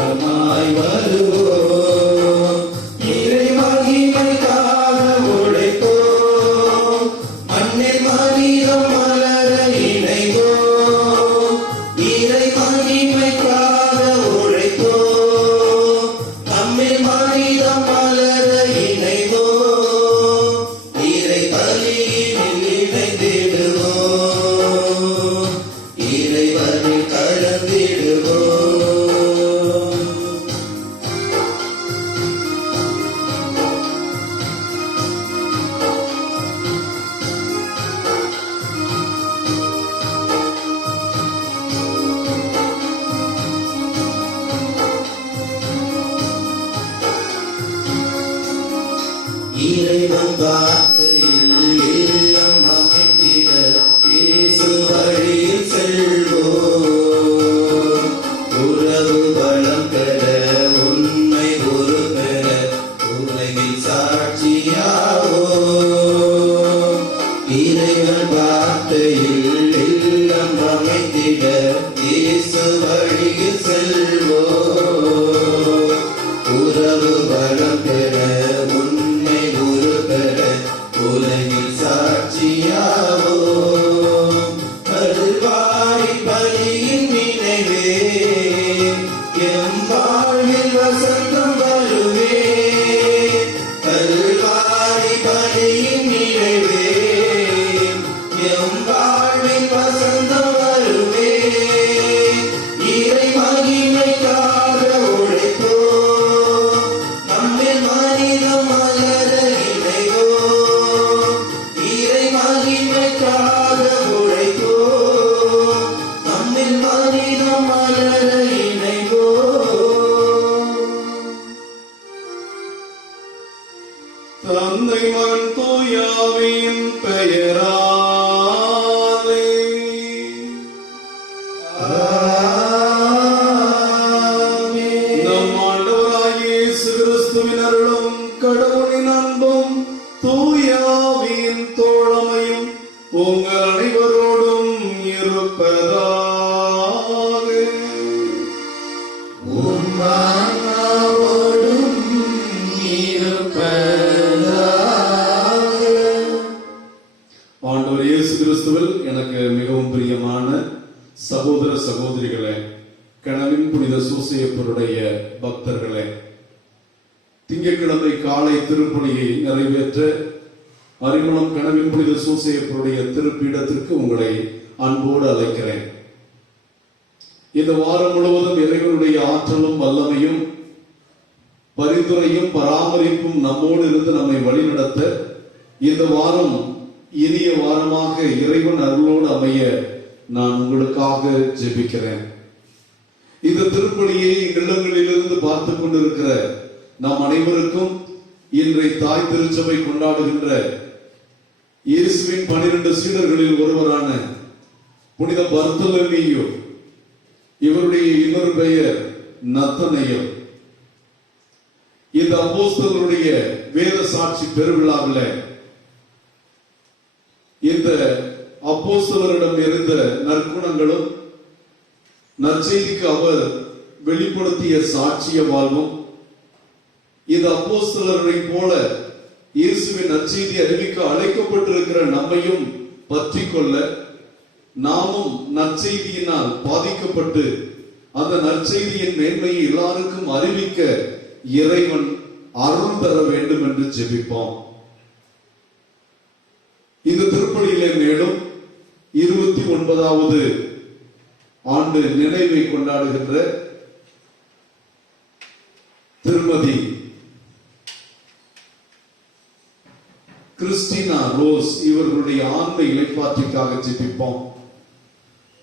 கூட்டமாய் வருவோம். இறை மகிமைக்காக உழைப்போம். மண்ணில் மனிதம் மலர இணைவோம். இறை மகிமைக்காக உழைப்போம். நம்மில் மனிதம் மலர இணைவோம். இறை பலியில் இணைந்திடுவோம். இறைவனில் கலந்திடுவோம். இறைவன் வார்த்தையில் இல்லம் அமைத்திட இயேசு வழியில் செல்வோம். உறவு பலம் பெற உண்மை ஒரு பெற உலகில் சாட்சியாவோம். இறைவன் வார்த்தையில் இல்லம் அமைத்திட இயேசு வழியில் செல்வோம். உறவு பலம் பெற உண்மை ஒரு பெற உலகில் சாட்சியாவோம். கல்வாரி பலியின் நினைவே எம் வாழ்வில் வசந்தம் வருவே. கல்வாரி பலியின் நினைவே எம் வாழ்வில் வசந்தம் வருவே. இறை மகிமைக்காக உழைப்போம். நம்மில் மனிதம் மலர இணைவோம். இறை மகிமைக்காக உழைப்போம். நம்மில் மனிதம் மலர இணைவோம். தந்தை மகன் தூயாவின் பெயராலே. ஆமென். நம் ஆண்டவராகிய இயேசு கிறிஸ்துவின் அருளும் கடவுளின் அன்பும் தூயாவின் தோழமையும் உங்கள் அனைவரோடும் இருப்பதாக. உம் ஆன்மாவோடும் இருப்பதாக. ஆண்டவர் இயேசு கிறிஸ்துவில் எனக்கு மிகவும் பிரியமான சகோதர சகோதரிகளே, கனவின் புனித சூசையப்பருடைய பக்தர்களே, திங்கட்கிழமை காலை திருப்பலியை நிறைவேற்ற அறிமுகம் கனவின் புனித சூசையப்பருடைய திருப்பீடத்திற்கு உங்களை அன்போடு அழைக்கிறேன். இந்த வாரம் முழுவதும் இறைவனுடைய ஆற்றலும் வல்லமையும் பரிந்துரையும் பராமரிப்பும் நம்மோடு இருந்து நம்மை வழிநடத்த இந்த வாரம் இனிய வாரமாக இறைவன் அருளோடு அமைய நான் உங்களுக்காக ஜெபிக்கிறேன். இந்த திருப்பலியை இல்லங்களிலிருந்து பார்த்து கொண்டிருக்கிற நாம் அனைவருக்கும் இன்றைய தாய் திருச்சபை கொண்டாடுகின்ற இயேசுவின் 12 சீடர்களில் ஒருவரான புனித பர்த்தலமேயு, இவருடைய இன்னொரு பெயர் நத்தனேயல், இந்த அப்போஸ்தலருடைய வேத சாட்சி பெருவிழாவில் இந்த அப்போஸ்தலரிடம் இருந்த நற்குணங்களும் நற்செய்திக்கு அவர் வெளிப்படுத்திய சாட்சிய வாழ்வும் இந்த அப்போஸ்தலரை போல இயேசுவின் நற்செய்தி அறிவிக்க அழைக்கப்பட்டிருக்கிற நம்மையும் பற்றி கொள்ள, நாமும் நற்செய்தியினால் பாதிக்கப்பட்டு அந்த நற்செய்தியின் மேன்மையை எல்லாருக்கும் அறிவிக்க இறைவன் அருள் தர வேண்டும் என்று ஜெபிப்போம். இந்த திருப்பலியிலே மேலும் 29வது ஆண்டு நினைவை கொண்டாடுகின்ற திருமதி கிறிஸ்டினா ரோஸ் இவர்களுடைய ஆன்ம இளைப்பாற்றிற்காக ஜெபிப்போம்.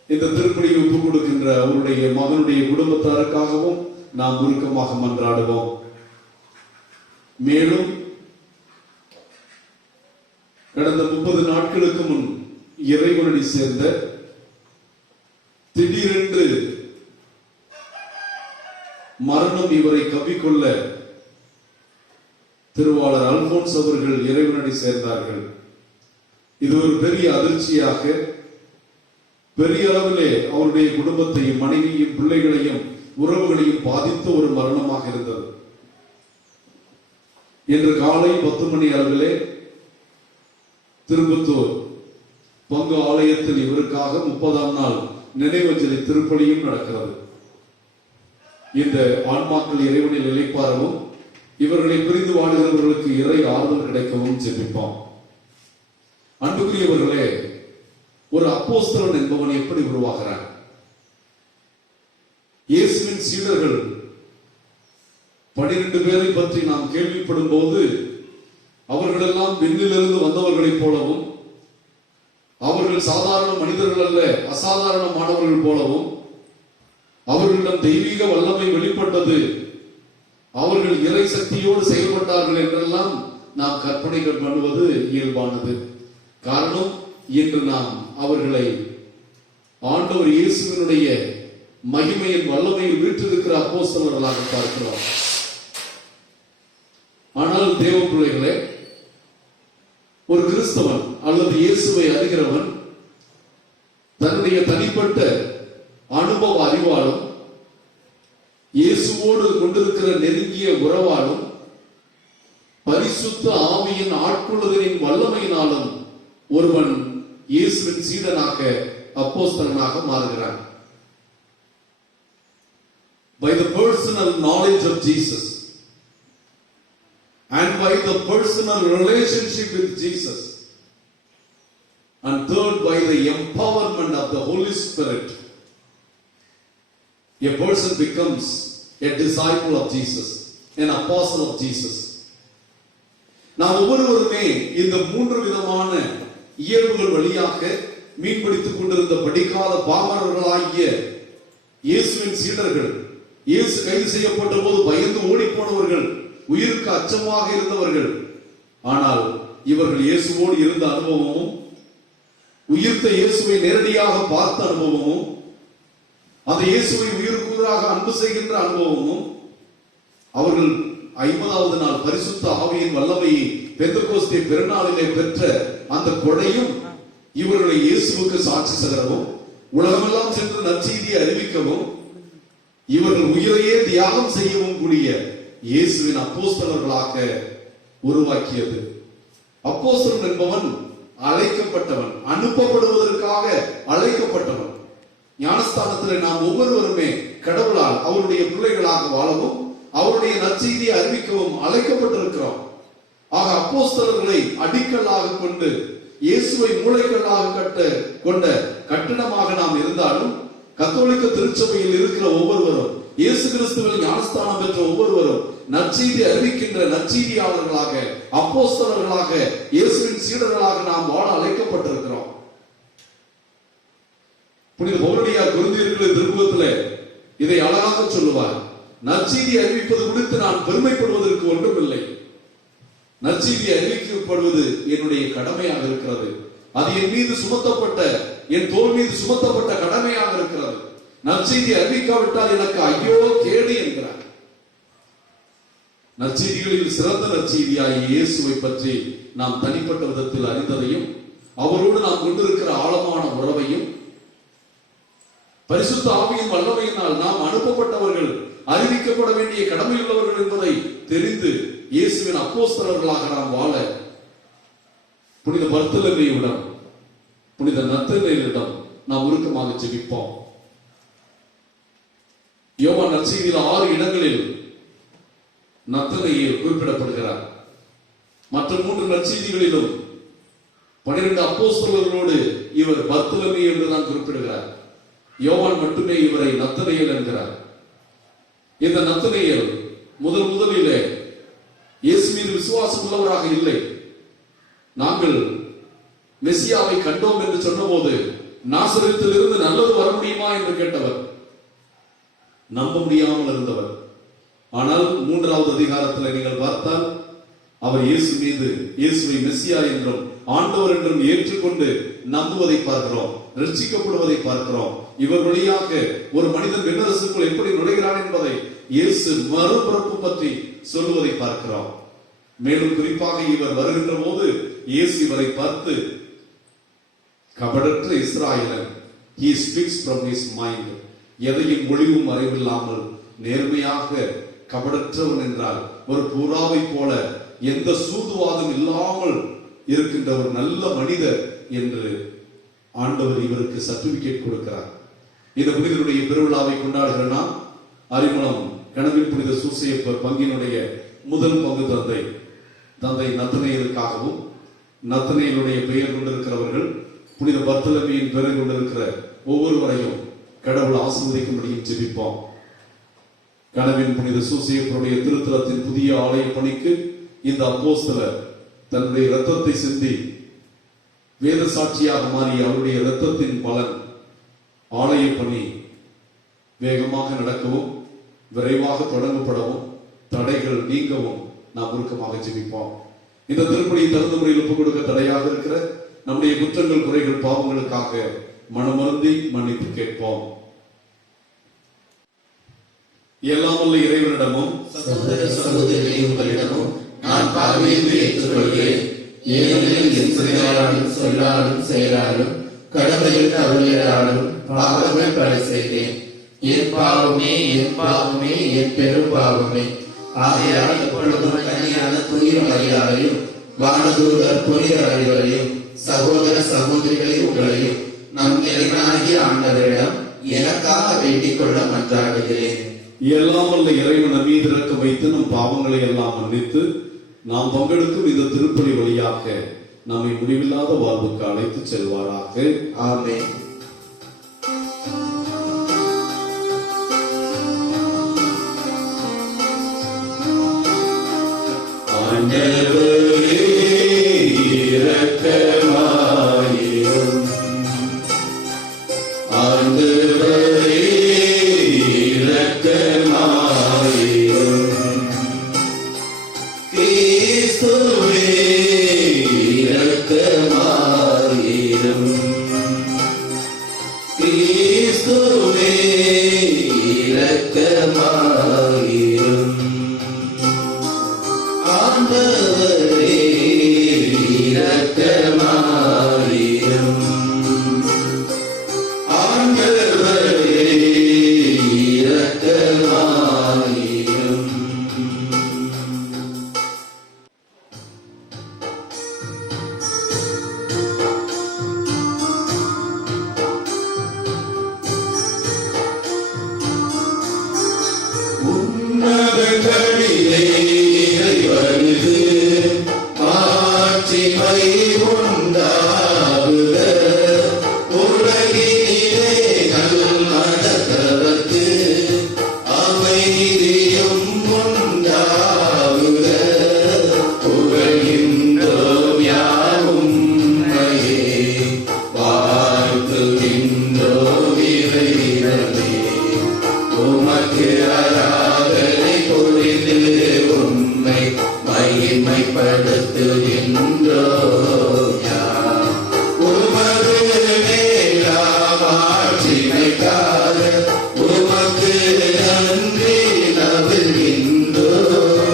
இந்த திருப்பலியை ஒப்புக் கொடுக்கின்ற அவருடைய மகனுடைய குடும்பத்தாருக்காகவும் நாம் உருக்கமாக மன்றாடுவோம். மேலும் கடந்த 30 நாட்களுக்கு முன் இறைவனடி சேர்ந்த திடீரென்று மரணம் இவரை கவ்விக்கொள்ள திருவாளர் அல்போன்ஸ் அவர்கள் இறைவனடி சேர்ந்தார்கள். இது ஒரு பெரிய அதிர்ச்சியாக பெரிய அளவிலே அவருடைய குடும்பத்தையும் மனைவியும் பிள்ளைகளையும் உறவுகளையும் பாதித்த ஒரு மரணமாக இருந்தது. இன்று காலை 10 மணி அளவிலே திருப்பத்தூர் பங்கு ஆலயத்தில் இவருக்காக 30ஆம் நாள் நினைவஞ்சலி திருப்பலியும் நடக்கிறது. இந்த ஆன்மாக்கள் இறைவனில் இளைப்பாறவும் இவர்களை பிரிந்து வாழுகிறவர்களுக்கு இறை ஆறுதல் கிடைக்கவும் ஜெபிப்போம். அன்புக்குரியவர்களே, ஒரு அப்போஸ்தலன் என்பவன் எப்படி உருவாகிறான்? இயேசுவின் சீடர்கள் 12 பேரை பற்றி நாம் கேள்விப்படும் போது அவர்களெல்லாம் விண்ணிலிருந்து வந்தவர்களைப் போலவும், அவர்கள் சாதாரண மனிதர்கள் அல்ல, அசாதாரணமானவர்கள் போலவும், அவர்களிடம் தெய்வீக வல்லமை வெளிப்பட்டது, அவர்கள் இறை சக்தியோடு செயல்பட்டார்கள் என்றெல்லாம் நாம் கற்பனைகள் பண்ணுவது இயல்பானது. காரணம், இன்று நாம் அவர்களை ஆண்டவர் இயேசுவினுடைய மகிமையின் வல்லமையில் வீற்றிருக்கிற அப்போஸ்தலர்களாக பார்க்கிறோம். ஆனால் தேவ பிள்ளைகளே, ஒரு கிறிஸ்தவன் அல்லது இயேசுவை அறிகிறவன் தன்னுடைய தனிப்பட்ட அனுபவ அறிவாலும் இயேசுவோடு கொண்டிருக்கிற நெருங்கிய உறவாலும் பரிசுத்த ஆவியின் ஆட்கொள்ளுதலின் வல்லமையினாலும் ஒருவன் இயேசுவின் சீடனாக அப்போஸ்தலனாக மாறுகிறான். By the personal knowledge of Jesus and by the personal relationship with Jesus, and third, by the empowerment of the Holy Spirit, a person becomes a disciple of Jesus, an apostle of Jesus. நாம் ஒவ்வொருவருமே இந்த 3 விதமான இயல்புகள் வழியாக மீன்பிடித்துக் கொண்டிருந்த படிக்காத பாமரர்களாகிய இயேசுவின் சீடர்கள், இயேசு கைது செய்யப்பட்ட போது பயந்து ஓடி போனவர்கள், உயிருக்கு அச்சமாக இருந்தவர்கள். ஆனால் இவர்கள் இயேசுவோடு இருந்த அனுபவமும், உயிர்த்த இயேசுவை நேரடியாக பார்த்த அனுபவமும், அந்த இயேசுவை உயிருக்குயிராக அன்பு செய்கின்ற அனுபவமும், அவர்கள் 50வது நாள் பரிசுத்த ஆவியின் வல்லமையை பெந்தெகோஸ்தே பெருநாளிலே பெற்ற அந்த கொடையும் இவர்களை இயேசுவுக்கு சாட்சி செல்லவும், உலகமெல்லாம் சென்று நற்செய்தியை அறிவிக்கவும், இவர்கள் உயிரையே தியாகம் செய்யவும் கூடிய இயேசுவின் அப்போஸ்தலர்களாக உருவாக்கியது. அப்போஸ்தலன் என்பவன் அழைக்கப்பட்டவன், அனுப்பப்படுவதற்காக அழைக்கப்பட்டவன். ஞானஸ்தானத்தில் நாம் ஒவ்வொருவருமே கடவுளால் அவருடைய பிள்ளைகளாக வாழவும் அவருடைய நற்செய்தியை அறிவிக்கவும் அழைக்கப்பட்டிருக்கிறோம். ஆக அப்போஸ்தலர்களை அடிக்கல்லாக கொண்டு இயேசுவை மூளைக்கல்லாக கொண்ட கட்டிடமாக நாம் இருந்தாலும், கத்தோலிக்க திருச்சபையில் இருக்கிற ஒவ்வொருவரும், இயேசு கிறிஸ்துவில் ஞானஸ்தானம் பெற்ற ஒவ்வொருவரும் நற்செய்தி அறிவிக்கின்ற நற்செய்தியாளர்களாக, அப்போஸ்தலர்களாக, இயேசுவின் சீடர்களாக நாம் வாழ அழைக்கப்பட்டிருக்கிறோம். புனித பவுலடியார் கொரிந்தியர்கள் திருமுகத்திலே இதை அழகாக சொல்லுவார். நற்செய்தி அறிவிப்பது குறித்து நான் பெருமைப்படுவதற்கு ஒன்றுமில்லை. நற்செய்தி அறிவிக்கப்படுவது என்னுடைய கடமையாக இருக்கிறது. அது என் மீது சுமத்தப்பட்ட, என் தோள் மீது சுமத்தப்பட்ட கடமையாக இருக்கிறது. நற்செய்தி அறிவிக்காவிட்டால் எனக்கு ஐயோ கேடு என்கிறார். நற்செய்திகளில் சிறந்த நற்செய்தியாகிய இயேசுவை பற்றி நாம் தனிப்பட்ட விதத்தில் அறிந்ததையும், அவரோடு நாம் கொண்டிருக்கிற ஆழமான உறவையும், பரிசுத்த ஆவியின் வல்லமையினால் நாம் அனுப்பப்பட்டவர்கள், அறிவிக்கப்பட வேண்டிய கடமையுள்ளவர்கள் என்பதை தெரிந்து இயேசுவின் அப்போஸ்தலர்களாக நாம் வாழ புனித பர்த்தலமேயுடன், புனித நத்தனேலிடம் நாம் உருக்கமாக ஜெபிப்போம். யோவான் நற்செய்தியில் 6 இடங்களில் நத்தனேல் குறிப்பிடப்படுகிறார். மற்ற 3 நற்செய்திகளிலும் 12 அப்போஸ்தலர்களோடு இவர் பர்த்தலமே என்றுதான் குறிப்பிடுகிறார். யோவான் மட்டுமே இவரை நத்தனேல் என்கிறார். இந்த நத்தனேல் முதலிலே இயேசு மீது விசுவாசம் உள்ளவராக இல்லை. நாங்கள் மெசியாவை கண்டோம் என்று சொன்னபோது நாசரேத்தில் இருந்து நல்லது வர முடியுமா என்று கேட்டவர், நம்ப முடியாமல் இருந்தவர். ஆனால் 3வது அதிகாரத்தில் நீங்கள் பார்த்தால் அவர் இயேசு மீது, இயேசுவை மெசியா என்றும் ஆண்டவர் என்றும் ஏற்றுக்கொண்டு நம்புவதை பார்க்கிறோம், ரட்சிக்கப்படுவதை பார்க்கிறோம். இவர் வழியாக ஒரு மனிதன் விண்ணரசுக்குள் எப்படி நுழைகிறான் என்பதை இயேசு மறுபிறப்பு பற்றி சொல்லுவதை பார்க்கிறோம். மேலும் குறிப்பாக இவர் வருகின்ற போது இயேசு இவரை பார்த்து, கபடற்ற இஸ்ராயேலன், he speaks from his mind, எதையும் ஒளிவும் மறைவில்லாமல் நேர்மையாக கபடற்றவன் என்றால் ஒரு புறாவை போல எந்த சூதுவாதம் இல்லாமல் இருக்கின்ற ஒரு நல்ல மனிதர் என்று ஆண்டவர் இவருக்கு சர்டிபிகேட் கொடுக்கிறார். இந்த புனிதருடைய பெருவிழாவை கொண்டாடுகிற நாம் அறிமுகம் கனவில் புனித சூசையப்பர் பங்கினுடைய முதல் பங்கு தந்தை நத்தனேயலுக்காகவும், நத்தனேயலுடைய பெயர் கொண்டிருக்கிறவர்கள் புனித பர்த்தலமியின் பெயர் கொண்டிருக்கிற ஒவ்வொருவரையும் கடவுள் ஆசீர்வதிக்கும்படியும் ஜெபிப்போம். கனவின் புனித சூசையப்பருடைய திருத்தலத்தின் புதிய ஆலய பணிக்கு இந்த அப்போஸ்தலர் தன்னுடைய இரத்தத்தை சிந்தி வேத சாட்சியாக மாறி அவருடைய இரத்தத்தின் பலன் ஆலய பணி வேகமாக நடக்கவும் விரைவாக தொடங்கப்படவும் தடைகள் நீங்கவும் நாம் உருக்கமாக ஜெபிப்போம். இந்த திருப்பலியை தகுந்த முறையில் ஒப்புக் கொடுக்க தடையாக இருக்கிற நம்முடைய குற்றங்கள், குறைகள், பாவங்களுக்காக மனமருந்தி மன்னிப்பு கேட்போம். எல்லாம் வல்ல இறைவனிடமும் சகோதர சகோதரிகளே, உங்களிடமும் நான் பாவியை ஏற்றுக்கொள்கிறேன். ஏனெனில் என் சிந்தையாலும் சொல்லாலும் செயலாலும் கடமையில் தவறியதாலும் பாவங்கள் பல செய்தேன். என் பாவமே, என் பாவமே, என் பெரும் பாவமே. ஆகையால் எப்பொழுதும் கன்னியான தூய மரியாதையும் வானதூதர் புனிதர் அனைவரையும் சகோதர சகோதரிகளை உங்களையும் நம் இறைவனாகிய ஆண்டவரிடம் எனக்காக வேண்டிக் கொள்ள மன்றாடுகிறேன். எல்லாம் வல்ல இறைவன் மீது இறக்க வைத்து நம் பாவங்களை எல்லாம் மன்னித்து நாம் பங்கெடுக்கும் இந்த திருப்பலி வழியாக நம்மை முடிவில்லாத வாழ்வுக்கு அழைத்து செல்வாராக. ஆமென். ஆண்டவரே இரக்கமாயிரும், ஆண்டவரே இரக்கமாயிரும், கிறிஸ்துவே இரக்கமாயிரும், கிறிஸ்துவே இரக்கமாயிரும், ஆண்டவரே இரக்கமாயிரும், ஆண்டவரே இரக்கமாயிரும். உன்னதங்களிலே இறைவனுக்கு மாட்சிமை உண்டாகுக. உலகினிலே நல்மனத்தவர்க்கு அமைதியும் உண்டாகுக. புகழ்கின்றோம் யாவும் உம்மையே, வாழ்த்துகின்றோம் இறைவனே. உமக்கு ஆராதனை புரிந்து உம்மை மகிமைப்படுத்துகின்றோம் யாம். உமது மேலாம் ஆட்சிமைக்காக உமக்கு நன்றி நல்கின்றோம்.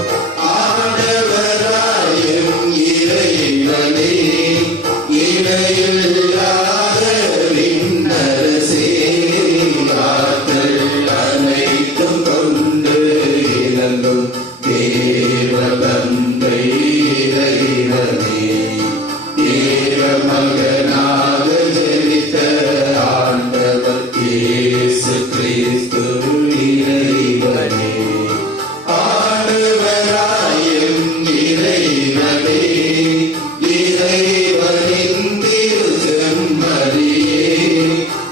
ஆண்டவராயும் இறைவனே, இணையில்லாத விண்ணரசே, ஆற்றல் அனைத்தும் கொண்டு இறங்கும் தேவ தந்தை இறைவனே, தேவ மகனாக ஜனித்த ஆண்டவர் இயேசு கிறிஸ்து இறைவனே, ஆண்டவராயும் இறைவனே, இறைவனின் திருச்செம்மறியே,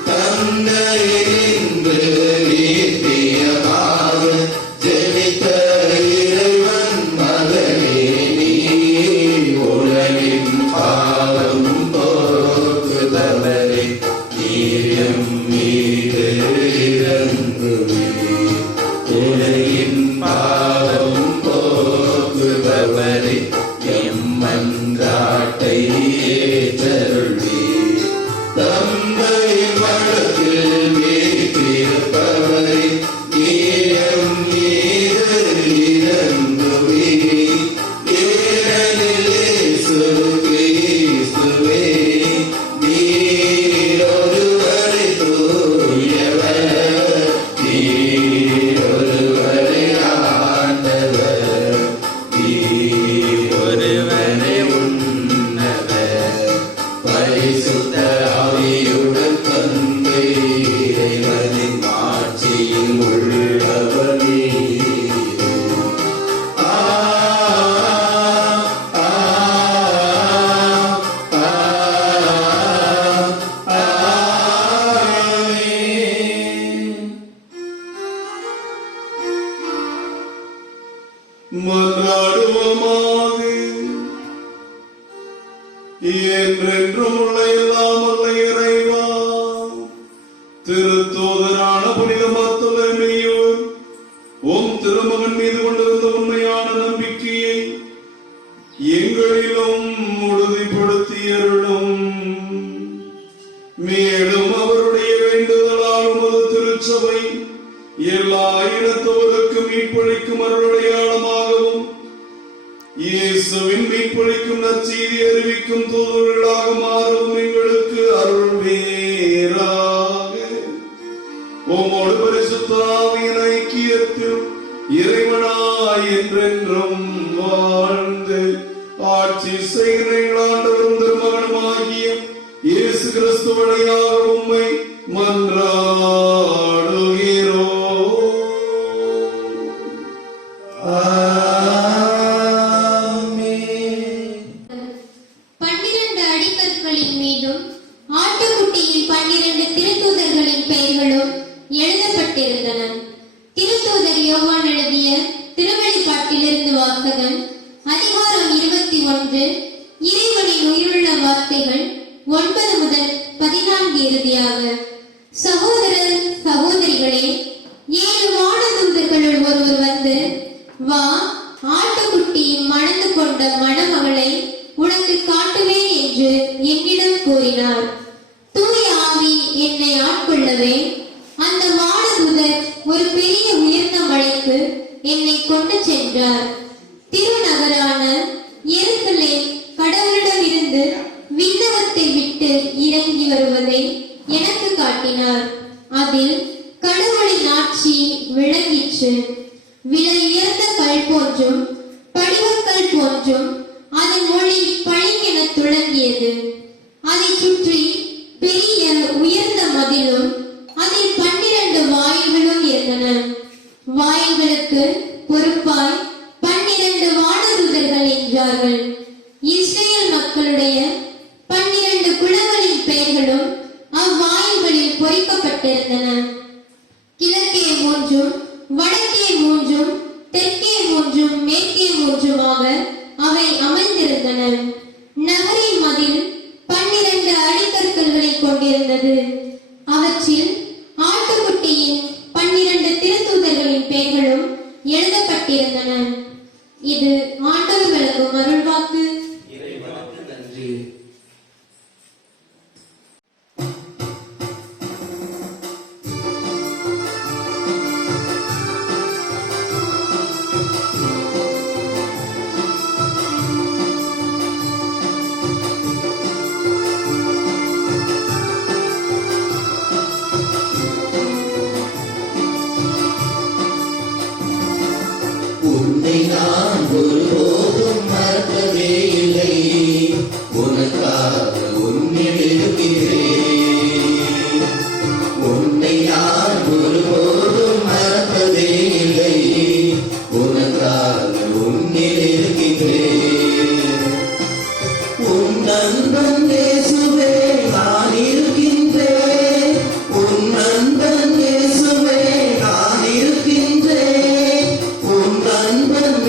தந்தையினின்று நித்தியமாக ஜனித்த இறைவனின் மன்றாடுவோமாக. என்றென்றும் உள்ள எல்லாம் உள்ள இறைவா, திருத்தூதரான புனித பர்த்தலமேயுவை உம் திருமகன் மீது கொண்டிருந்த உண்மையான நம்பிக்கையை எங்களிலும் உறுதிப்படுத்தியருளும். மேலும் அவருடைய வேண்டுதலால் உமது திருச்சபை எல்லா இனத்தவருக்கும் மீட்பளிக்கும் அருளுடையாளமாகவும் இயேசுவின் மீட்பளிக்கும் நற்செய்தி அறிவிக்கும் தூதர்களாக மாறவும் எங்களுக்கு அருள்வீராக. உம்மோடு பரிசுத்த ஆவியின் ஐக்கியத்தில் இறைவனாய் என்றென்றும் வாழ்ந்து ஆட்சி செய்கிற எங்கள் ஆண்டவரும் திருமகனுமாகிய இயேசு கிறிஸ்து வழியாக உம்மை மன்றாடுகிறோம். பன்னிரண்டு அடிக்கற்களின் மீதும் ஆட்டுக்குட்டியின் 12 திருத்தூதர்களின் பெயர்களும் எழுதப்பட்டிருந்தன. திருத்தூதர் யோவான் எழுதிய திருவெளிப்பாட்டிலிருந்து வாசகன். அதிகாரம் 21. இறைவனின் உயிருள்ள வார்த்தைகள் 9 முதல் 14 இறுதியாக. சகோதர சகோதரிகளே, 7 வானதூதர்களுள் ஒருவர் வந்து, வா, ஆட்டுக்குட்டியின் மணந்து கொண்ட மணமகளை உனக்கு காட்டுவேன் என்று என்னிடம் கூறினார். தூய ஆவி என்னை ஆட்கொள்ளவே அந்த வானதூதர் ஒரு பெரிய உயர்ந்த மலைக்கு என்னை கொண்டு சென்றார். திருநகரான எருசலேம் கடவுளிடமிருந்து விண்ணகத்தை விட்டு இறங்கி வருவதை எனக்கு காட்டினார். அதில் கடவுளின் ஆட்சி விளங்கிற்று. விலை உயர்ந்த கல் போன்றும் படிவக்கல் போன்றும் அதன் ஒளி பளிங்கென துளங்கியது. அதை சுற்றி பெரிய உயர்ந்த மதிலும் அதில் 12 வாயில்களும் இருந்தன. வாயில்களுக்கு பொறுப்பாய் 12 வானதூதர்கள் என்றார்கள். இஸ்ரேல் மக்களுடைய 12 குலங்களின் பெயர்களும் அவ்வாயில்களில் பொறிக்கப்பட்டிருந்தன. கிழக்கே 3, வடக்கே 3, தெற்கே 3, மேற்கே 3மாக அவை அமைந்திருந்தன. நகரின் மதில் 12 அடிக்கற்களை கொண்டிருந்தது. அவற்றில் ஆட்டுக்குட்டியின் 12 திருத்தூதர்களின் பெயர்களும் எழுதப்பட்டிருந்தன. இது ஆண்டவர் வழங்கும் அருள்வாக்கு. இறைவனுக்கு நன்றி. உன்னை நான் ஒருபோதும் மறக்கவே இல்லை, உனக்காக உன்னில் இருக்கிறேன். உன்னை நான் ஒருபோதும் மறக்கவே இல்லை, உனக்காக உன்னில் இருக்கிறேன். உன் நண்பன் இயேசுவே நான் இருக்கின்றேன், உன் நண்பன் இயேசுவே நான் இருக்கின்றேன், உன் நண்பன்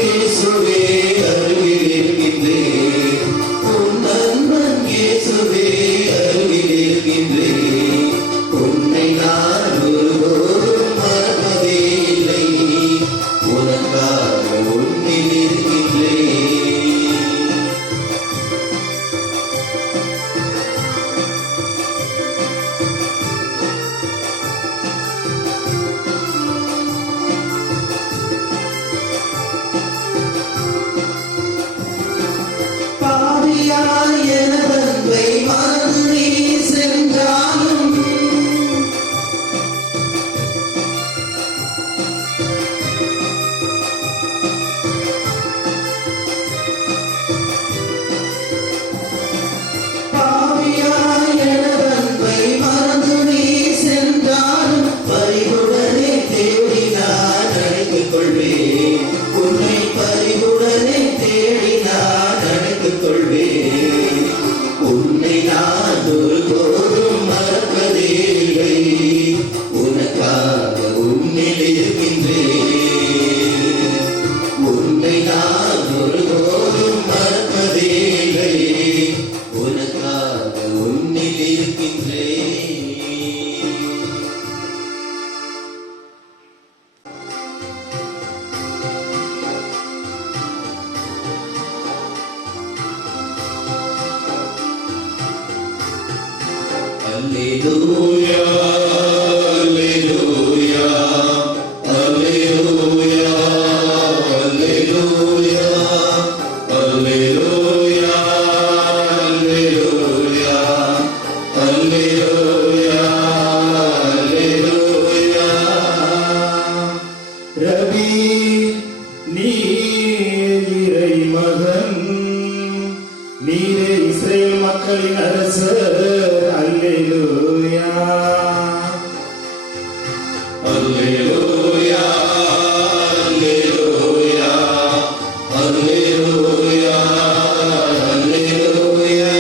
அல்லேலூயா அல்லேலூயா அல்லேலூயா அல்லேலூயா அல்லேலூயா அல்லேலூயா அல்லேலூயா அல்லேலூயா. ரபி நீர் இறைமகன், நீரே இஸ்ரேல் மக்களின் அரசர். அல்லேலூயா அல்லேலூயா அல்லேலூயா அல்லேலூயா அல்லேலூயா.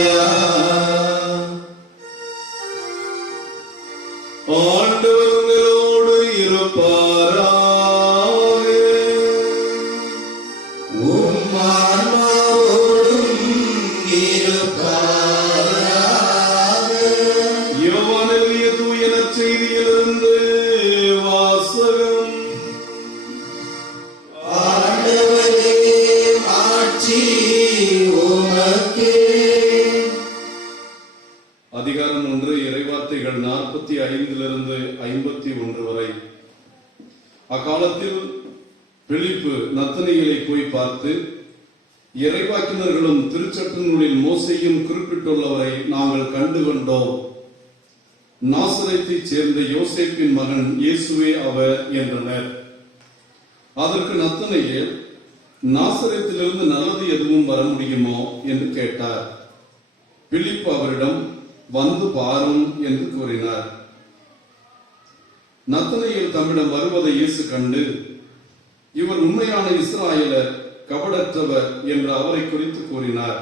ஆண்டவர் உங்களோடு இருப்பாராக. உம் ஆன்மாவோடும் இருப்பாராக. யோவான் எழுதிய தூய நற்செய்தியிலிருந்து வாசகம். ஆண்டவரே மாட்சி உமக்கே. அதிகாரம் 1 இறைவார்த்தைகள் 45 51 வரை. அக்காலத்தில் பிலிப்பு நத்தனியேலை போய் பார்த்து, இறைவாக்கினர்களும் திருச்சட்ட நூலில் மோசேயும் குறிப்பிட்டுள்ளவரை நாங்கள் கண்டு கொண்டோம். நாசரேத்தைச் சேர்ந்த யோசேப்பின் மகன் இயேசுவே அவர் என்றனர். அதற்கு நத்தனியேல், நாசரேத்திலிருந்து நல்லது எதுவும் வர முடியுமோ என்று கேட்டார். பிலிப்பு அவரிடம், வந்து பாரும் என்று கூறினார். நத்தனியேல் தம்மிடம் வருவதை இயேசு கண்டு, இவர் உண்மையான இஸ்ராயலர், கபடற்றவர் என்று அவரை குறித்து கூறினார்.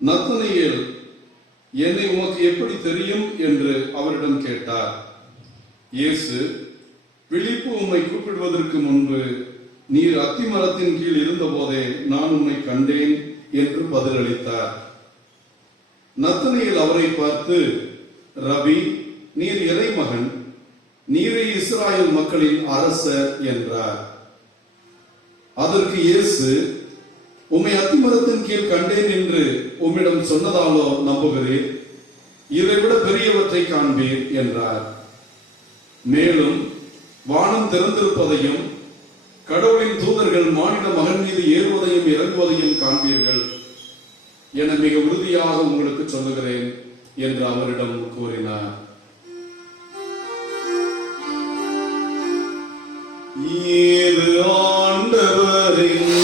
நத்தனியேல், என்னை உமக்கு எப்படி தெரியும் என்று அவரிடம் கேட்டார். இயேசு, பிலிப்பு உம்மை கூப்பிடுவதற்கு முன்பு நீர் அத்திமரத்தின் கீழ் இருந்த போதே நான் உம்மை கண்டேன் என்று பதிலளித்தார். நத்தனியேல் அவரை பார்த்து, ரபி, நீர் இறைமகன், நீரே இஸ்ராயல் மக்களின் அரசர் என்றார். அதற்கு இயேசு, உம்மை அத்திமரத்தின் கீழ் கண்டேன் என்று உம்மிடம் சொன்னதாலோ நம்புகிறீர்? இதைவிட பெரியவற்றை காண்பீர் என்றார். மேலும் வானம் திறந்திருப்பதையும் கடவுளின் தூதர்கள் மானிட மகன் மீது ஏறுவதையும் இறங்குவதையும் காண்பீர்கள் என மிக உறுதியாக உங்களுக்கு சொல்லுகிறேன் என்று அவரிடம் கூறினார். இது ஆண்டவரின்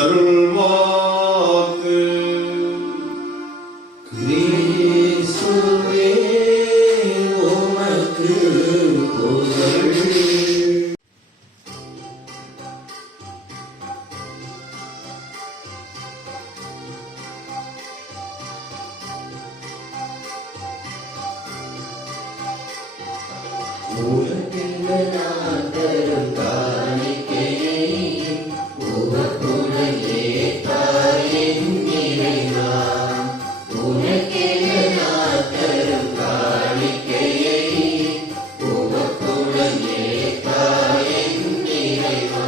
அருள்வாக்கு. கிறிஸ்துவே உமக்கு புகழ். உனக்கென்று நான் தரும் காணிக்கையை உமக்குடன் ஏற்பாய் என் இறைவா. உனக்கென்று நான் தரும் காணிக்கையை உமக்குடன் ஏற்பாய் என் இறைவா.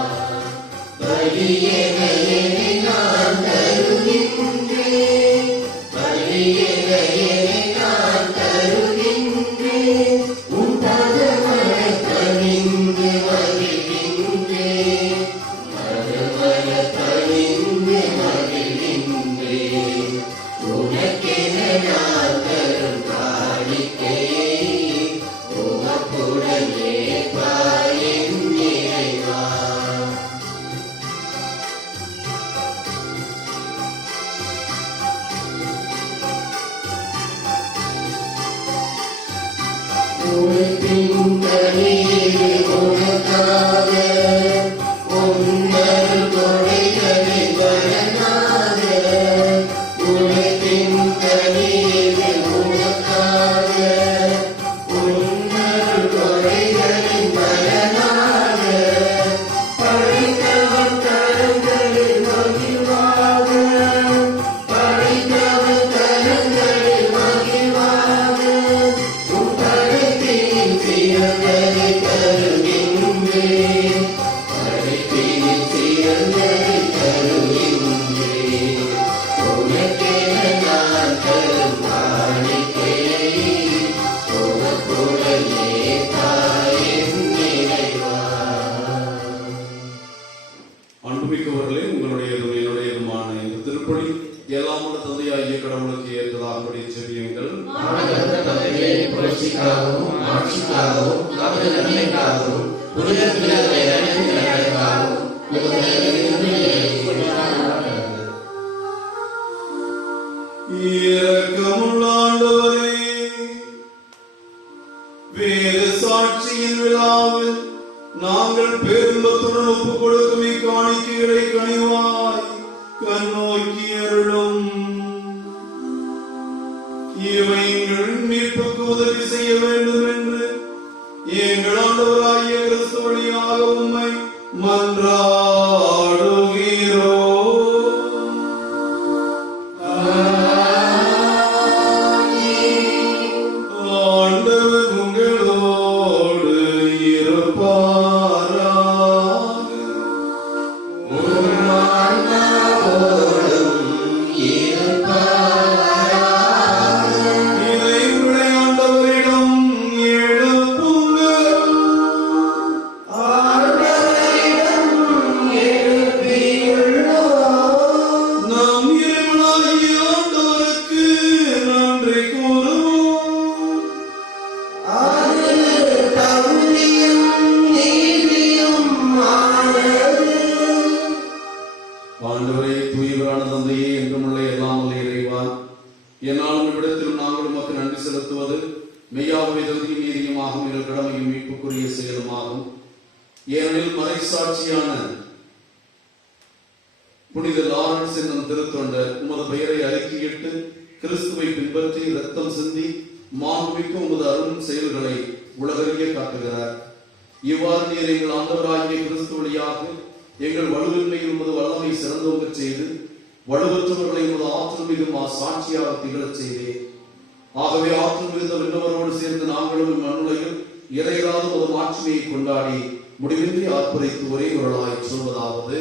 பலியென என்னை நான் தருகின்றேன், பலியென என்னை நான் தருகின்றேன். உன் பாதமலர் பணிந்து மகிழ்கின்றேன், பாதமலர் பணிந்து மகிழ்கின்றேன். உனக்கென நான் தரும் காணிக்கையை உமக்குடன் ஏற்பாய் என் இறைவா. அன்புமிக்கவர்களே, உங்களுடையதும் என்னுடையதுமான இந்த திருப்பலி எல்லாம் உள்ள தந்தையாகிய கடவுளுக்கு ஏற்றதாகும்படி ஜெபியுங்கள். ஆண்டவர் தந்தையே, புரட்சிக்காகவும் ஆட்சிக்காகவும் நமது நன்மைக்காகவும் புனித பிள்ளைகளை அழைப்பதற்காகவும் இரக்கமுள்ள ஆண்டவரே, வேத சாட்சியின் விழாவில் நாங்கள் பேருந்தத்துடன் ஒப்புக் கொடுக்கும் இக்காணிக்கைகளை கனிவாய் கண்ணோக்கி அருளும். இவை எங்கள் மீட்புக்கு உதவி செய்ய வேண்டும் என்று எங்கள் ஆண்டவராகிய கிறிஸ்து வழியாக உம்மை மன்றாடுகிறோம். ஆண்டவர் உங்களோடு இருப்பாராக. இதை உங்களை ஆண்டவரிடம் எழுப்புங்கள். நாம் இறைவனாகிய ஆண்டவருக்கு நன்றி கூறுவோம். ஆண்டவரே, தூயவரான தந்தையே, என்றுமுள்ள எல்லாம் வல்ல இறைவா, என்னாலும் இவ்விடத்தில் நாங்கள் உமக்கு நன்றி செலுத்துவது மெய்யாகவே தகுதியும் நீதியுமாகும், எங்கள் கடமையும் மீட்புக்குரிய செயலுமாகும். ஏனெனில் மறைசாட்சியான புனித லாரன்ஸ் என்னும் திருத்தொண்டர் உமது பெயரை அறிக்கையிட்டு கிறிஸ்துவை பின்பற்றி இரத்தம் சிந்தி மாண்புமிக்க உமது அருள் செயல்களை உலகறிய காட்டுகிறார். இவ்வாறு நீர் எங்கள் ஆண்டவராகிய கிறிஸ்து வழியாக எங்கள் வலுவின்மையில் உமது வல்லமை சிறந்தோங்க செய்து வலுவற்றவர்களை உமது ஆற்றல் மிகும் சாட்சியாக திகழச் செய்தே. ஆகவே ஆற்றல் மிகுந்த விண்ணவரோடு சேர்ந்து நாங்களும் மண்ணுலையில் இறையில்லாத ஒரு மாட்சிமையை கொண்டாடி முடிவின்றி ஆர்ப்பரித்து ஒரே குரலாய் சொல்வதாவது: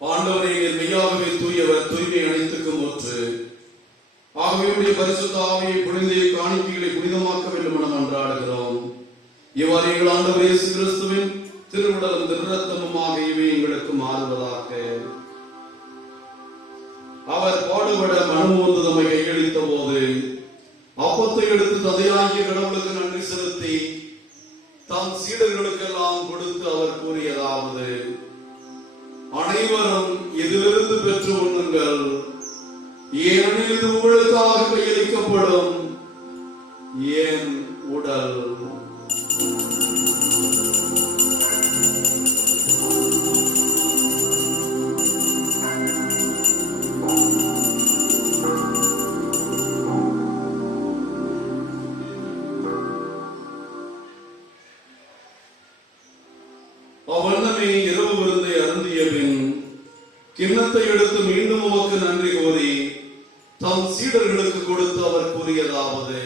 ஆண்டவரே, நீர் மெய்யாகவே தூயவர், தூய்மை அனைத்துக்கும் ஒற்று. ஆகவே உடைய பரிசுத்த ஆவியை புனித காணிக்கைகளை புனிதமாக்க வேண்டும் என மன்றாடுகிறோம். இவ்வாறு எங்கள் ஆண்டவர் இயேசு கிறிஸ்துவின் திருவுடலும் திருரத்தமுமாக இவை எங்களுக்கு மாறுவதாக. அவர் பாடுபட மனமோந்து தம்மை கையளித்த போது அப்பத்தை எடுத்து தந்தையாகிய கடவுளுக்கு நன்றி செலுத்தி தம் சீடர்களுக்கெல்லாம் கொடுத்து அவர் கூறியதாவது: அனைவரும் இதிலிருந்து பெற்று உண்ணுங்கள், ஏனெனில் இது உங்களுக்காக கையளிக்கப்படும் என் உடல். அவ்வண்ணமே இரவு விருந்தை அருந்திய பின் கிண்ணத்தை எடுத்து மீண்டும் உமக்கு நன்றி கூறி தம் சீடர்களுக்கு கொடுத்து அவர் கூறியதாவது: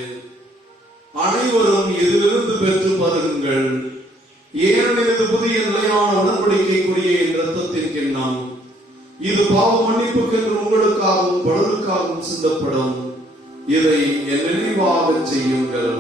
அனைவரும் இதிலிருந்து பெற்று பருகுங்கள், ஏனெனில் இது புதிய நிலையான உடன்படிக்கைக்குரிய என் இரத்தத்தின் கிண்ணம். இது பாவ மன்னிப்புக்கென்று உங்களுக்காகவும் பலருக்காகவும் சிந்தப்படும். இதை என் நினைவாக செய்யுங்கள்.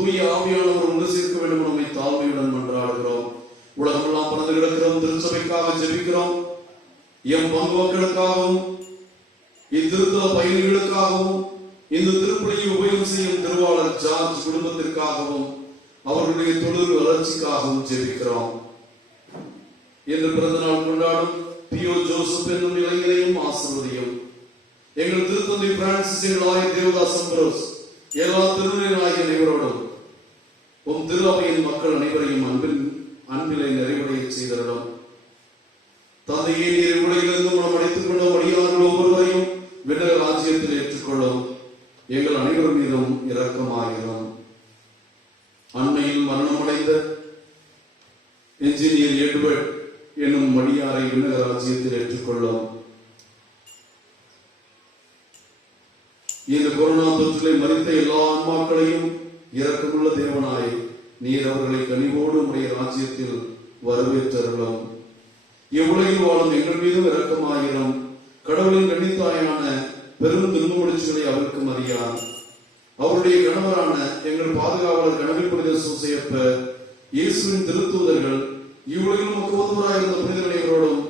தூய ஆவியானவர் ஒன்று சேர்க்க வேண்டும் நம்மை தாழ்மையுடன் மன்றாடுகிறோம். உலகமெல்லாம் பறந்து கிடக்கிறோம். திருச்சபைக்காக ஜெபிக்கிறோம். எம் பங்கு மக்களுக்காகவும் இத்திருத்தல பயணிகளுக்காகவும் இந்த திருப்பலியை உபயோகம் செய்யும் திருவாளர் ஜார்ஜ் குடும்பத்திற்காகவும் அவர்களுடைய தொழில் வளர்ச்சிக்காகவும் ஜெபிக்கிறோம். இன்று பிறந்த நாள் கொண்டாடும் பியோ ஜோசப் என்னும் இளைஞரையும் ஆசீர்வதியும். எங்கள் திருத்தந்தை பிரான்சிஸ் எங்களாய தேவதாஸ் அம்ப்ரோஸ் எல்லா திருநிலையாகிய அனைவரோடும் உம் திரு அவையின் மக்கள் அனைவரையும் அன்பிலை நிறைவடைய செய்தருளும். தந்தையே, நீர் உலகிலிருந்து மூலம் அடைத்துக் கொள்ளும் அடியார்கள் ஒவ்வொருவரையும் விண்ணக ராஜ்யத்தில் ஏற்றுக்கொள்ளும். எங்கள் அனைவர் மீதும் இரக்கமாகிறோம். அண்மையில் மரணமடைந்த என்ஜினியர் எட்வர்ட் என்னும் மடியாரை விண்ணக ராஜ்யத்தில் ஏற்றுக்கொள்ளும். இந்த கொரோனா தொற்றிலே மறித்த எல்லா ஆன்மாக்களையும் இரக்கமுள்ள தேவனாய் நீர் அவர்களை கனிவோடு உடைய ராஜ்யத்தில் வரவேற்றருளும். இவ்வுலகில் வாழும் எங்கள் மீதும் இரக்கமாயிரும். கடவுளின் கண்ணித்தாயான பெரும் துன்பமுடிச்சுகளை அவருக்கு அறியார். அவருடைய கணவரான எங்கள் பாதுகாவலர் கணவன் புனித சூசையப்பர், இயேசுவின் திருத்தூதர்கள், இவ்வுலகில் முக்கியத்துவராயிருந்த புனிதர்களோடும்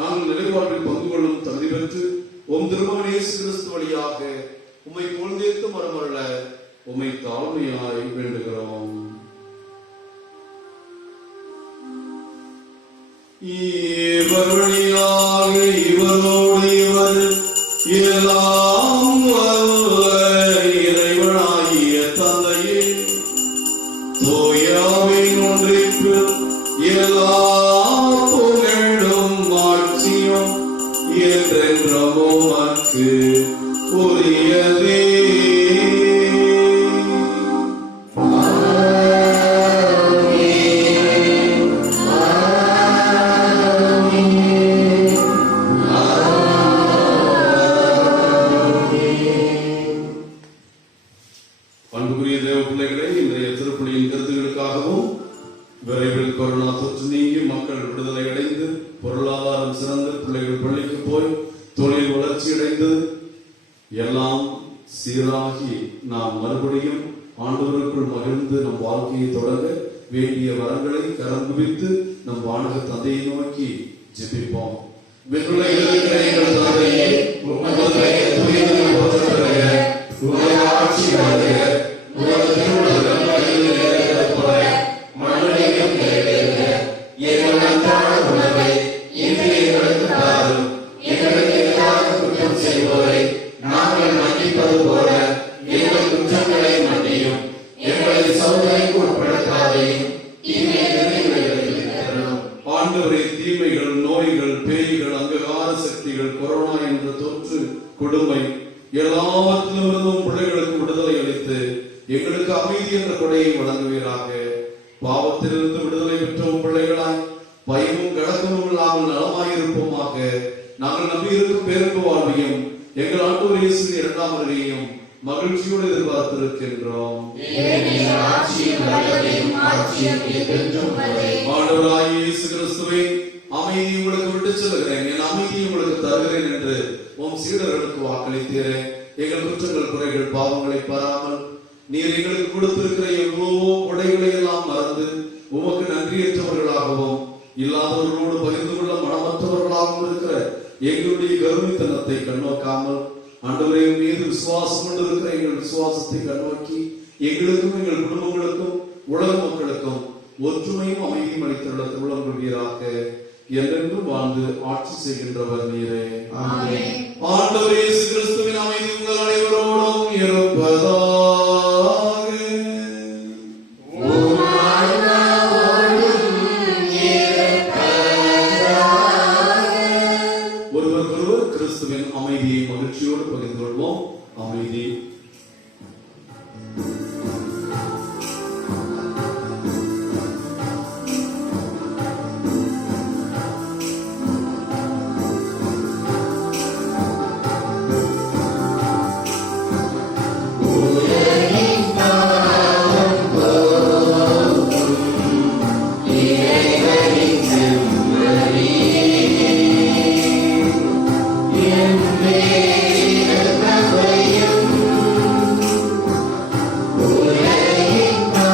நாங்கள் நிலைப்பாட்டில் பங்கு கொள்ளும் தகுதி பெற்று உம் திருமகன் இயேசு கிறிஸ்து வழியாக உம்மை புகழ்ந்தேத்து மரமருள உம்மை தாழ்மையாய் வேண்டுகிறோம். இவர் வழியாக இவரோடு இவர் எல்லாம் இறைவனாகிய தந்தையே, தூயாவின் ஒன்றிற்கு எல்லா புகழும் ஆட்சியும் என்றென்றும் உமக்கு உரியதே. அன்புக்குரிய தேவ பிள்ளைகளே, இன்றைய திருப்பலியின் கருத்துகளுக்காகவும் விரைவில் கொரோனா தொற்று நீங்கி மக்கள் விடுதலை அடைந்து பொருளாதாரம் சிறந்து பிள்ளைகள் பள்ளிக்கு போய் தொழில் வளர்ச்சி அடைந்து எல்லாம் சீராகி நாம் மறுபடியும் ஆண்டவருக்குள் மகிழ்ந்து நம் வாழ்க்கையை தொடங்க வேண்டிய வரங்களை கரம் குவித்து நம் வானக தந்தையை நோக்கி ஜெபிப்போம். ஆண்டவரே, தீமைகள், நோய்கள், பேய்கள், அங்ககார சக்திகள், கொரோனா என்ற தொற்று கொடுமை எல்லாவற்றிலிருந்தும் பிள்ளைகளுக்கு விடுதலை அளித்து எங்களுக்கு அமைதி என்ற கொடையை வழங்குவீராக. பாவத்திலிருந்து விடுதலை பெற்றோம் பிள்ளைகளாய் பயமும் கலக்கமும் இல்லாமல் நலமாயிருப்போமாக. நாங்கள் நம்பியிருக்கும் பேரன்பு வாழ்வையும் எங்கள் ஆண்டவர் இயேசுவின் இரண்டாம் வருகையையும் மகிழ்ச்சியோடு எதிர்பார்த்திருக்கின்றோம். ஆண்டவராகிய இயேசு கிறிஸ்துவே, அமைதி உங்களுக்கு விட்டு செல்கிறேன், என் அமைதியை உங்களுக்கு தருகிறேன் என்று உம் சீடர்களுக்கு வாக்களித்தீரே. எங்கள் குற்றங்கள், குறைகள், பாவங்களை பாராமல் நீர் எங்களுக்கு கொடுத்திருக்கிற எவ்வளவோ கொடைகளை எல்லாம் மறந்து உமக்கு நன்றியற்றவர்களாகவும் இல்லாதவர்களோடு பகிர்ந்து கொள்ள மனமற்றவர்களாகவும் இருக்கிற எங்களுடைய கருமித்தனத்தை கண்ணோக்காமல் ஆண்டவரே மீது விசுவாசம் கொண்டு இருக்கிற எங்கள் விசுவாசத்தை கண்ணோக்கி எங்களுக்கும் எங்கள் குடும்பங்களுக்கும் உலக மக்களுக்கும் ஒற்றுமையும் அமைதியும் அளித்துள்ள திருவுளம் கொள்வீராக. என்றென்றும் வாழ்ந்து ஆட்சி செய்கின்றவர் நீரே. ஆண்டவர் இயேசு கிறிஸ்துவின் அமைதி உங்கள் அனைவரோடும் இருப்பதாக. ஒருவருக்கொருவர் கிறிஸ்துவின் அமைதியை மகிழ்ச்சியோடு பகிர்ந்து கொள்வோம். அமைதி. Yeah.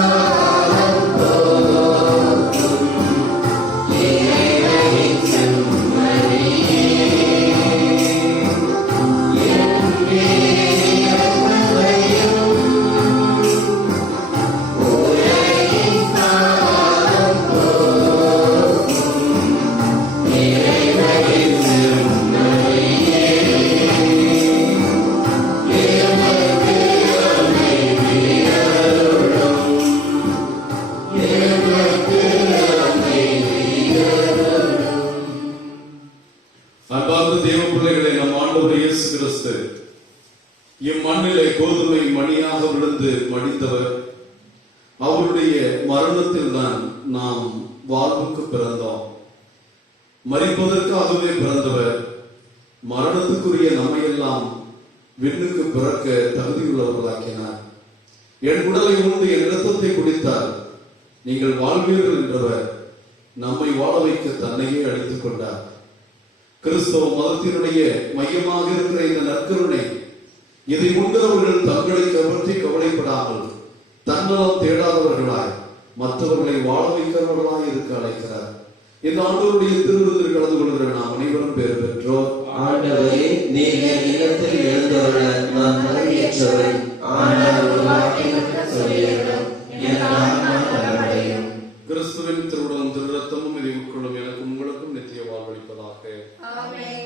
அவருடைய மரணத்தில் தான் நாம் வாழ்வுக்கு பிறந்தோம். மரிப்பதற்காகவே பிறந்தவர் மரணத்துக்குரிய நம்மையெல்லாம் விண்ணுக்கு பிறக்க தகுதியுள்ளவர்களாக்கினார். என் உடலை உண்டு என் இரத்தத்தை குடித்தார் நீங்கள் வாழ்வீர்கள் என்றவர் நம்மை வாழ வைக்க தன்னையே அழித்துக் கொண்டார். கிறிஸ்தவ மதத்தினுடைய மையமாக இருக்கிற இந்த நற்கருணை, இதை உண்டவர்கள் தங்களை பற்றி கவலைப்படாமல் தன்னலம் தேடாதவர்களாய் மற்றவர்களை வாழ வைக்கிறவர்களாய் இருக்க அழைக்கிறார். இந்த ஆண்டவருடைய திருவிருந்தில் கலந்து கொள்கிற நாம் அனைவரும் பேர் பெற்றோர். ஆண்டவரே, நீர் என் இல்லத்தில் எழுந்தருள நான் தகுதியற்றவன். ஆனால் ஒரு வார்த்தை மட்டும் சொல்லியிருக்கிறோம், என் ஆன்மா நலமடையும். கிறிஸ்துவின் திருவுடலும் திரு ரத்தமும் இதை உட்கொள்ளும் எனக்கும் உங்களுக்கும் நித்திய வாழ்வளிப்பதாக. ஆமென்.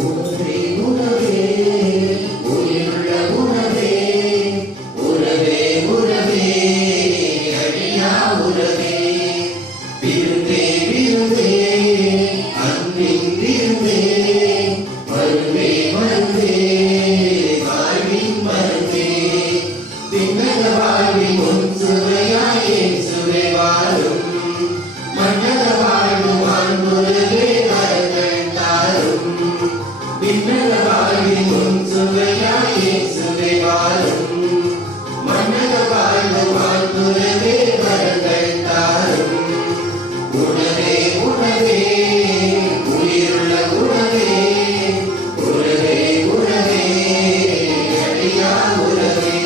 உணவே உணவே உயிருள்ள உணவே, உறவே உறவே அழியா உறவே, விருந்தே விருந்தே அன்பின் விருந்தே, மருந்தே மருந்தே வாழ்வின் மருந்தே, திண்ணக வாழ்வின் முன் சுவையாய் என் சுவை வாழும், மன்னக வாழ்வும் அன்புறவே வரங்கள் தாரும், விண்ணக வாழ்வின் முன் சுவையாய் என் சுவை வாழும், மன்னக வாழ்வும் அன்புறவே வரங்கள் தாரும். உணவே உணவே உயிருள்ள உணவே, உறவே உறவே அழியா உறவே.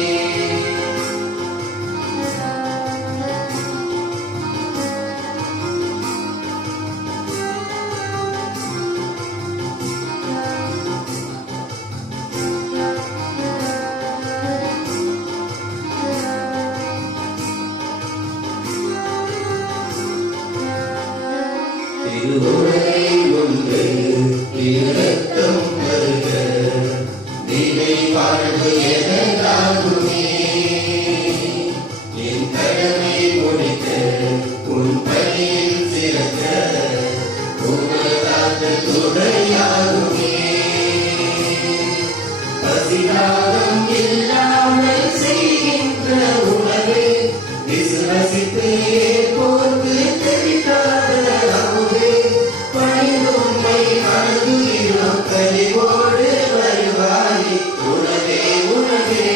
திருவுரை ஒன்று இரத்தம் வருக, நிலை வாழ்வு எதற்காகுமே, என் கடமை முடிக்க உன் பணியில் சிறக்க உனதாக்க துணையாகுமே, பசிதாகம் இல்லாமல் செய்கின்ற உணவே, விசுவசித்து ஏற்போர்க்கு தெரிவிக்காத அமுதே, பணிவுண்மை அணுகுகிறோம் கனிவோடு வருவாய். உணவே உணவே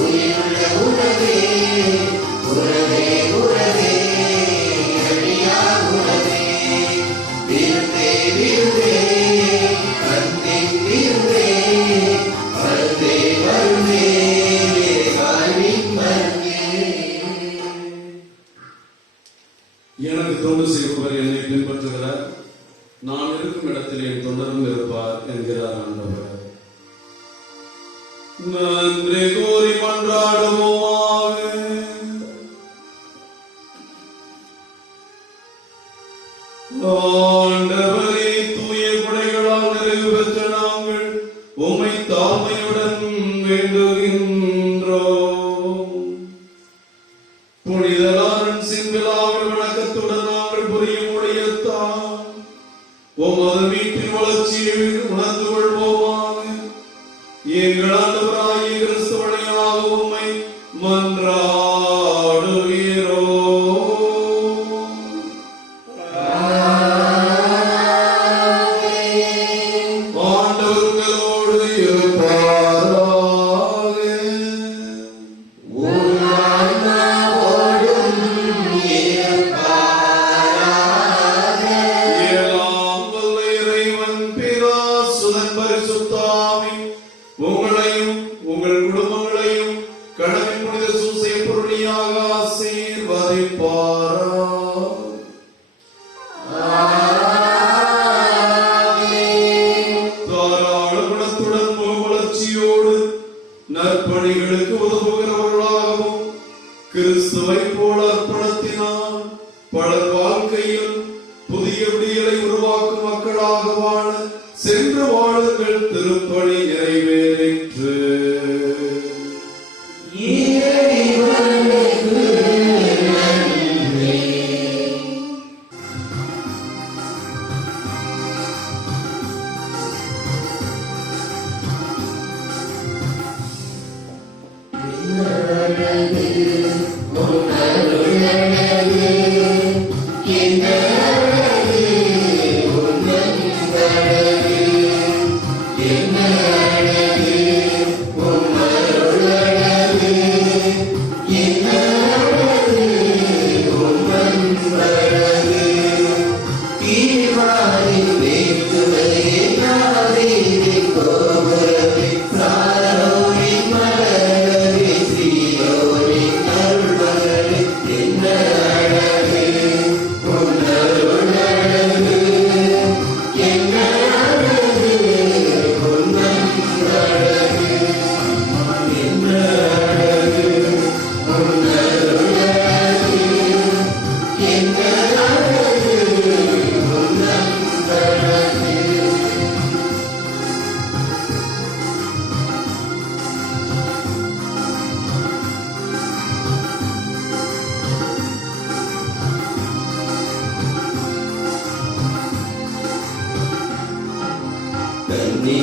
உயிருள்ள உணவே, உறவே உறவே அழியா உணவே, விருந்தே விருந்தே அன்பின் விருந்தே, மருந்தே மருந்தே வாழ்வின் மருந்தே. எனக்கு தொண்டு செய்பவர் என்னை பின்பற்றுகிறார், நான் இருக்கும் இடத்தில் என் தொண்டரும் இருப்பார் என்கிறார் ஆண்டவர். நன்றி கூறி மன்றாடுவோமாக. ஆண்டவரே, தூய கொடைகளால் நிறைவு பெற்ற நாங்கள் உம்மை தாழ்மையுடன் வேண்டுகின்றோம். புனித லாரன்ஸின் விழாவில் வணக்கத்துடன் நாங்கள் புரியும் உடையத்தான் உமது மீட்பின் வளர்ச்சியை உணர்ந்து கொள்வோமாக. எங்கள் ஆண்டவராகிய கிறிஸ்து வழியாக உம்மை மன்றாடுகிறோம். ஆண்டவர் உங்களோடு இருப்பாராக. எல்லாம் வல்ல இறைவன் பிதா, சுதன், பரிசுத்த ஆவி உங்களையும் உங்கள் குடும்பங்களையும் கடவுளின் புனித சூசை பொருளியாக ஆசீர்வதிப்பாராக. தாராள குணத்துடன் முகவளர்ச்சியோடு நற்பணிகளுக்கு உதவுகிறவர்களாகவும் கிறிஸ்துவை போல அர்ப்பணத்தினால் பலர் வாழ்க்கையில் புதிய விடியலை உருவாக்கும் மக்களாக வாழ சென்று வாழுங்கள். திருப்பணி நிறைவேறிற்று. இறைவனுக்கு நீ